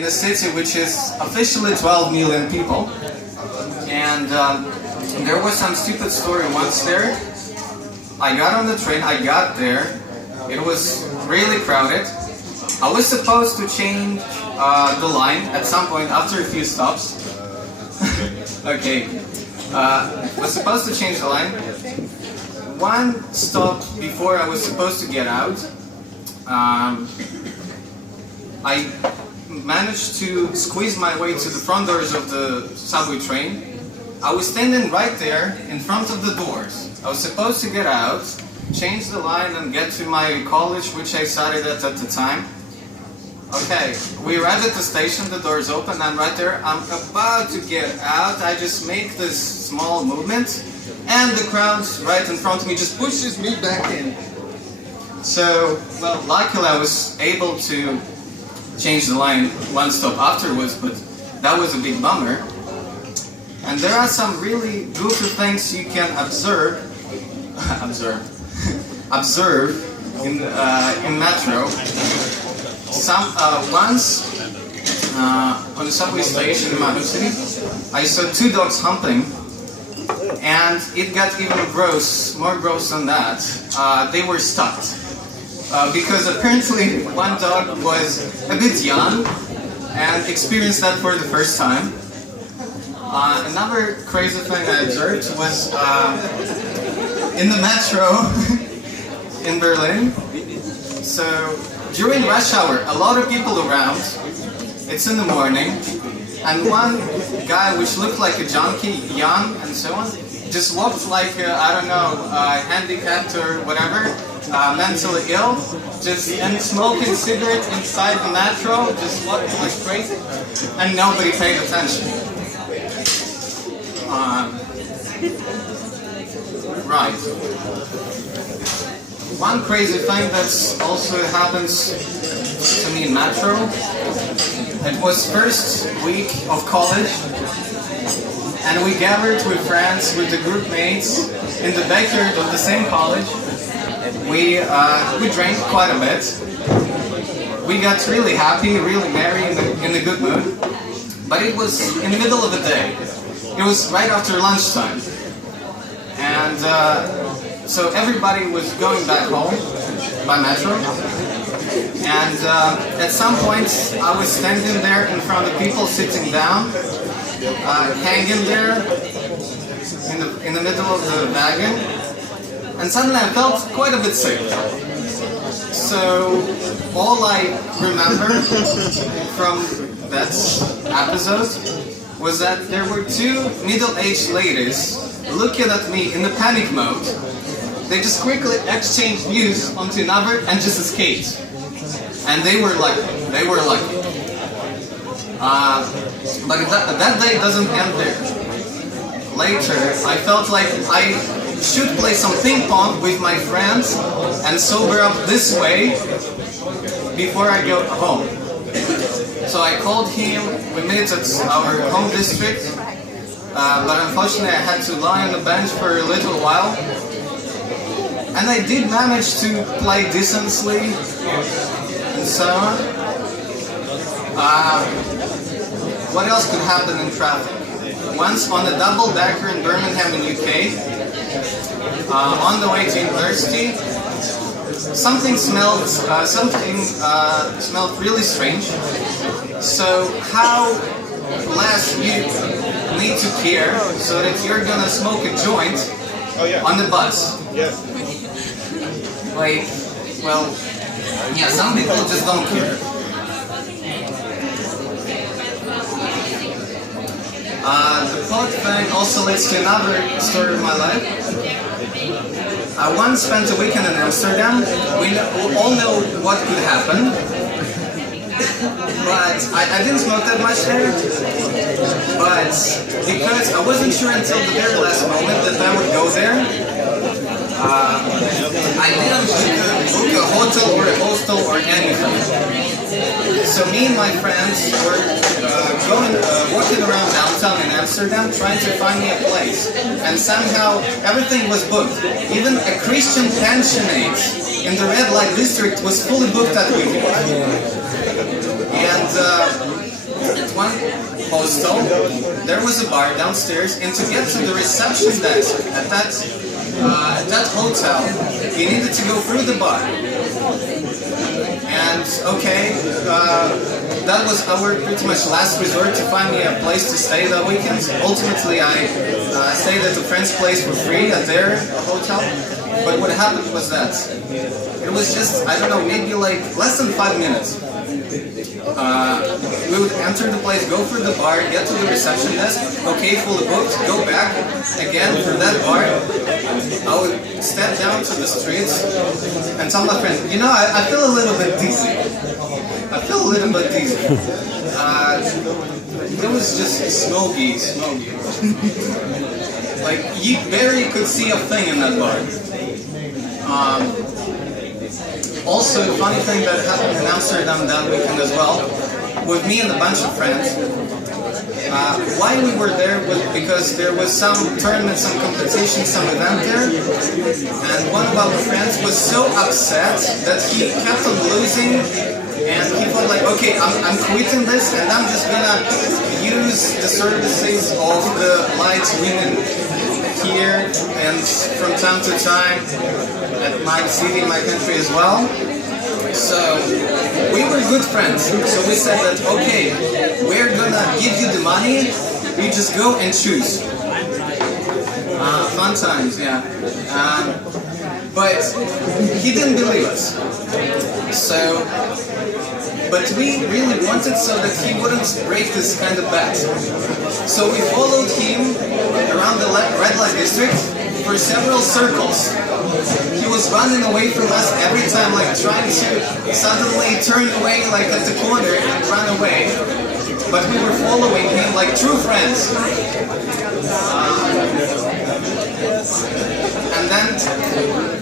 in a city which is officially 12 million people. And there was some stupid story once there. I got on the train, I got there, it was really crowded. I was supposed to change the line at some point after a few stops. Okay, was supposed to change the line. One stop before I was supposed to get out, I managed to squeeze my way to the front doors of the subway train. I was standing right there in front of the doors. I was supposed to get out, change the line and get to my college, which I studied at the time. Okay, we arrived at the station, the doors open, and right there, I'm about to get out. I just make this small movement, and the crowd right in front of me just pushes me back in. So, well, luckily I was able to change the line one stop afterwards, but that was a big bummer. And there are some really goofy things you can observe in metro. Once on the subway station in my city, I saw two dogs humping, and it got even more gross than that. They were stuck because apparently one dog was a bit young and experienced that for the first time. Another crazy thing I observed was in the metro in Berlin. So during rush hour, a lot of people around. It's in the morning, and one guy which looked like a junkie, young and so on, just walked like I don't know, handicapped or whatever, mentally ill, and smoking cigarettes inside the metro, just walking like crazy, and nobody paid attention. Right. One crazy thing that also happens to me in metro, it was first week of college, and we gathered with friends, with the group mates, in the backyard of the same college. We drank quite a bit. We got really happy, really merry, in a good mood. But it was in the middle of the day. It was right after lunchtime. And so everybody was going back home by metro. And at some point I was standing there in front of people sitting down, hanging there in the middle of the wagon. And suddenly I felt quite a bit sick. So all I remember from that episode was that there were two middle-aged ladies looking at me in the panic mode. They just quickly exchanged views onto another and just escaped. And they were lucky. But that day doesn't end there. Later, I felt like I should play some ping pong with my friends and sober up this way before I go home. So I called him, we met at our home district, but unfortunately I had to lie on the bench for a little while. And I did manage to play decently and so on. What else could happen in traffic? Once on a double-decker in Birmingham in UK, on the way to university, something smelled really strange. So how less you need to care so that you're gonna smoke a joint on the bus? Yes. Like, well, yeah, some people just don't care. The pot thing also leads to another story of my life. I once spent a weekend in Amsterdam. We all know what could happen. But I didn't smoke that much there. But because I wasn't sure until the very last moment that I would go there, I didn't book a hotel or a hostel or anything. So me and my friends were walking around downtown in Amsterdam trying to find me a place. And somehow everything was booked. Even a Christian pensionate in the red light district was fully booked that weekend. And at one hostel, there was a bar downstairs, and to get to the reception desk at that hotel, you needed to go through the bar. And okay, that was our pretty much last resort to find me a place to stay that weekend. Ultimately, I stayed at a friend's place for free at their hotel. But what happened was that it was just, I don't know, maybe like less than 5 minutes. We would enter the place, go through the bar, get to the reception desk, okay, fully booked, go back again for that bar. I would step down to the streets and tell my friends, you know, I feel a little bit dizzy. I feel a little bit dizzy. It was just smoky. Like, you barely could see a thing in that bar. Also, a funny thing that happened in Amsterdam that weekend as well, with me and a bunch of friends. Why we were there was because there was some tournament, some competition, some event there, and one of our friends was so upset that he kept on losing, and he felt like, okay, I'm quitting this, and I'm just gonna use the services of the light women here and from time to time at my city, my country as well. So we were good friends. So we said that, okay, we're gonna give you the money, you just go and choose. Fun times, yeah. But he didn't believe us. So, but we really wanted so that he wouldn't break this kind of bet. So we followed him around the red light district for several circles. He was running away from us every time, like trying to suddenly turn away, like at the corner and run away. But we were following him like true friends. And then,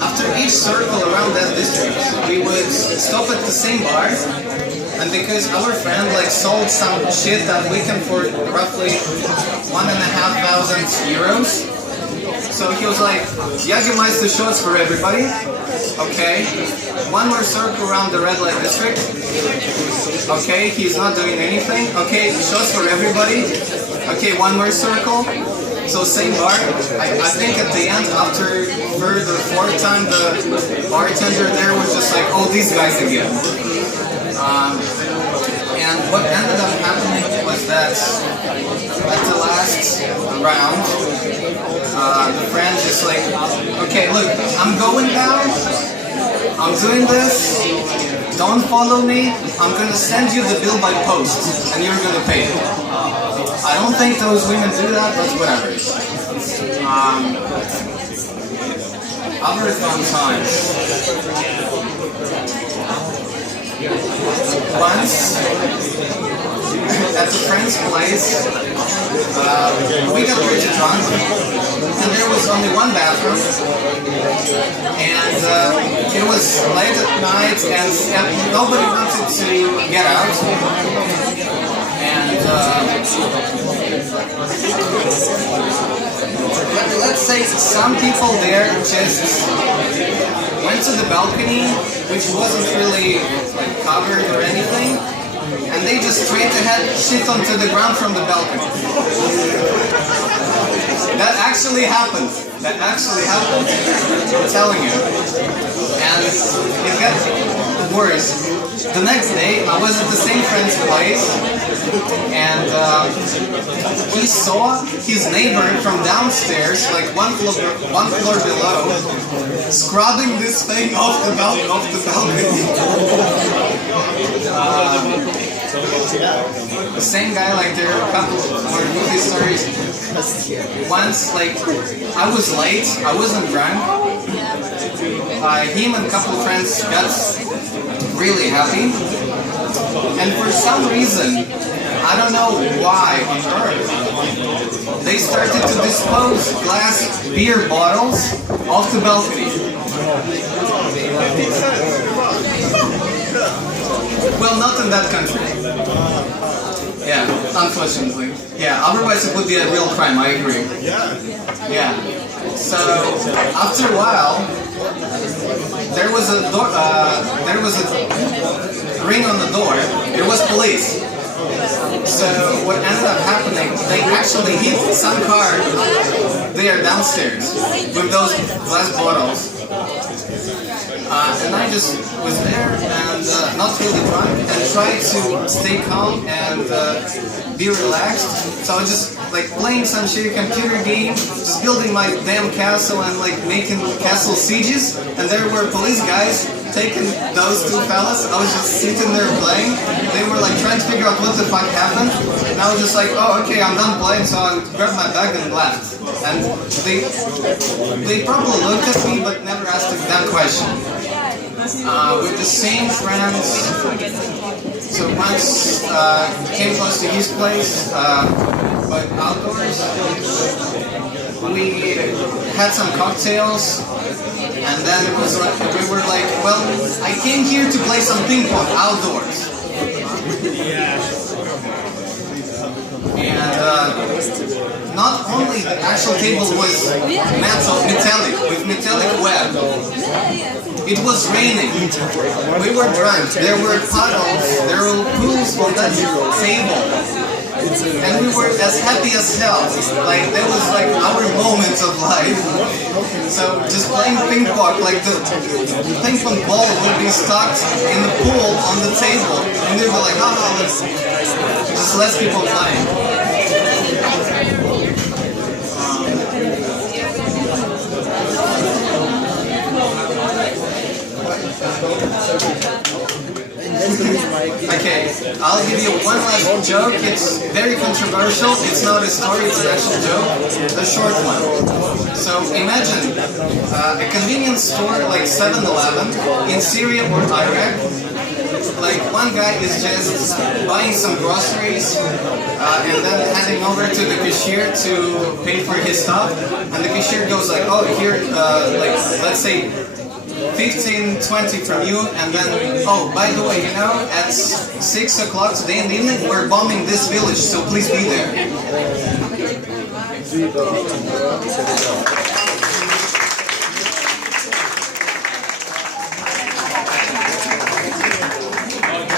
after each circle around that district, we would stop at the same bar. And because our friend like sold some shit that weekend for roughly 1,500 euros, so he was like, Jägermeister shots for everybody. Okay. One more circle around the red light district. Okay, he's not doing anything. Okay, shots for everybody. Okay, one more circle. So same bar. I think at the end, after third or fourth time, the bartender there was just like, oh, these guys again. And what ended up happening was that at the last round, the friend just like, okay, look, I'm going down, I'm doing this, don't follow me, I'm gonna send you the bill by post, and you're gonna pay it. I don't think those women do that, but whatever. Other fun times. Once, at a friend's place, we got pretty drunk, and there was only one bathroom, and it was late at night, and nobody wanted to get out, and let's say some people there just went to the balcony, which wasn't really like covered or anything, and they just straight ahead shit onto the ground from the balcony. That actually happened. That actually happened. I'm telling you. And it got worse. The next day, I was at the same friend's place, and he saw his neighbor from downstairs, like one floor below, scrubbing this thing off the balcony. The same guy, like there are a couple more movie stories. Once, like, I was late, I wasn't drunk. Him and a couple of friends got really happy, and for some reason, I don't know why on earth, they started to dispose glass beer bottles off the balcony. Well, not in that country. Yeah, unfortunately. Yeah, otherwise it would be a real crime, I agree. Yeah. So, after a while, there was a ring on the door, it was police. So what ended up happening, they actually hit some car there downstairs with those glass bottles. And I just was there and not really drunk and tried to stay calm and be relaxed. So I was just like playing some shitty computer game, just building my damn castle and like making castle sieges. And there were police guys taking those two fellas. I was just sitting there playing. They were like trying to figure out what the fuck happened. And I was just like, oh, okay, I'm done playing. So I grabbed my bag and left. And they probably looked at me but never asked a damn question. With the same friends. So once came close to his place, but outdoors. We had some cocktails, and then it was like, we were like, well, I came here to play some ping pong outdoors. And not only the actual table was metallic, with metallic web. It was raining. We were drunk. There were puddles. There were pools on that table. And we were as happy as hell. Like, that was like our moment of life. So just playing ping pong, like the ping pong ball would be stuck in the pool on the table. And they were like, oh, let's just less people playing. Okay, I'll give you one last joke. It's very controversial. It's not a story, it's an actual joke. A short one. So imagine a convenience store like 7-Eleven in Syria or Iraq. Like one guy is just buying some groceries and then handing over to the cashier to pay for his stuff. And the cashier goes like, oh, here, like, let's say 15, 20 from you, and then, oh, by the way, you know, at 6 o'clock today in the evening, we're bombing this village, so please be there.